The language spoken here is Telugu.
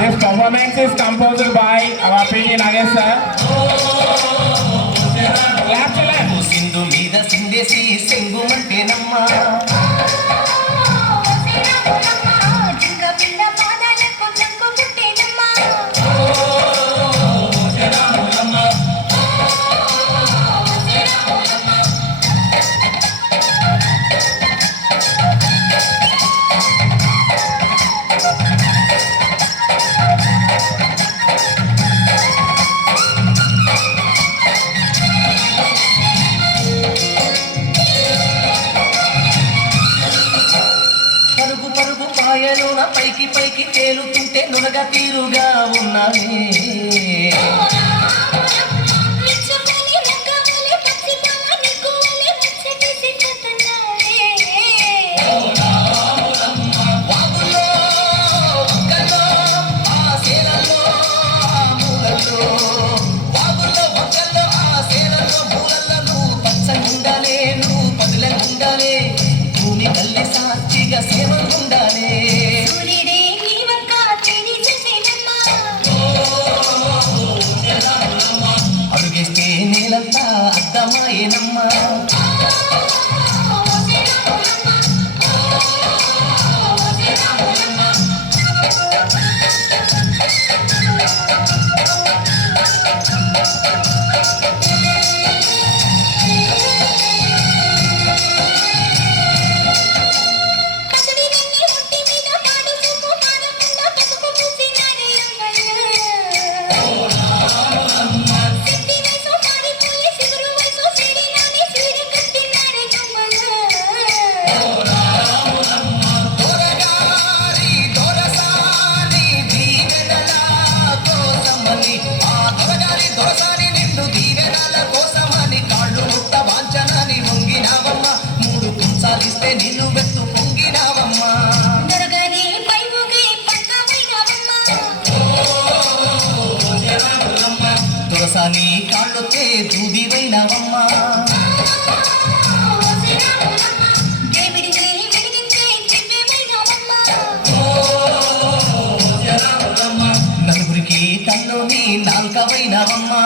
This performance is composed by our P.D. Nagesh sir. Clap to them. Sindhu మీద సిందేసి సెంగుమంటే నమ్మా పాయలోన పైకి పైకి తేలుతుంటే నునగ తీరుగా ఉన్నది అడుగేస్తే నేలంతా అర్థమాయేనమ్మా నీ కాళ్ళొచ్చే దూదివైనవమ్మా నలుగురికి తల్లోని నాల్కవైనవమ్మా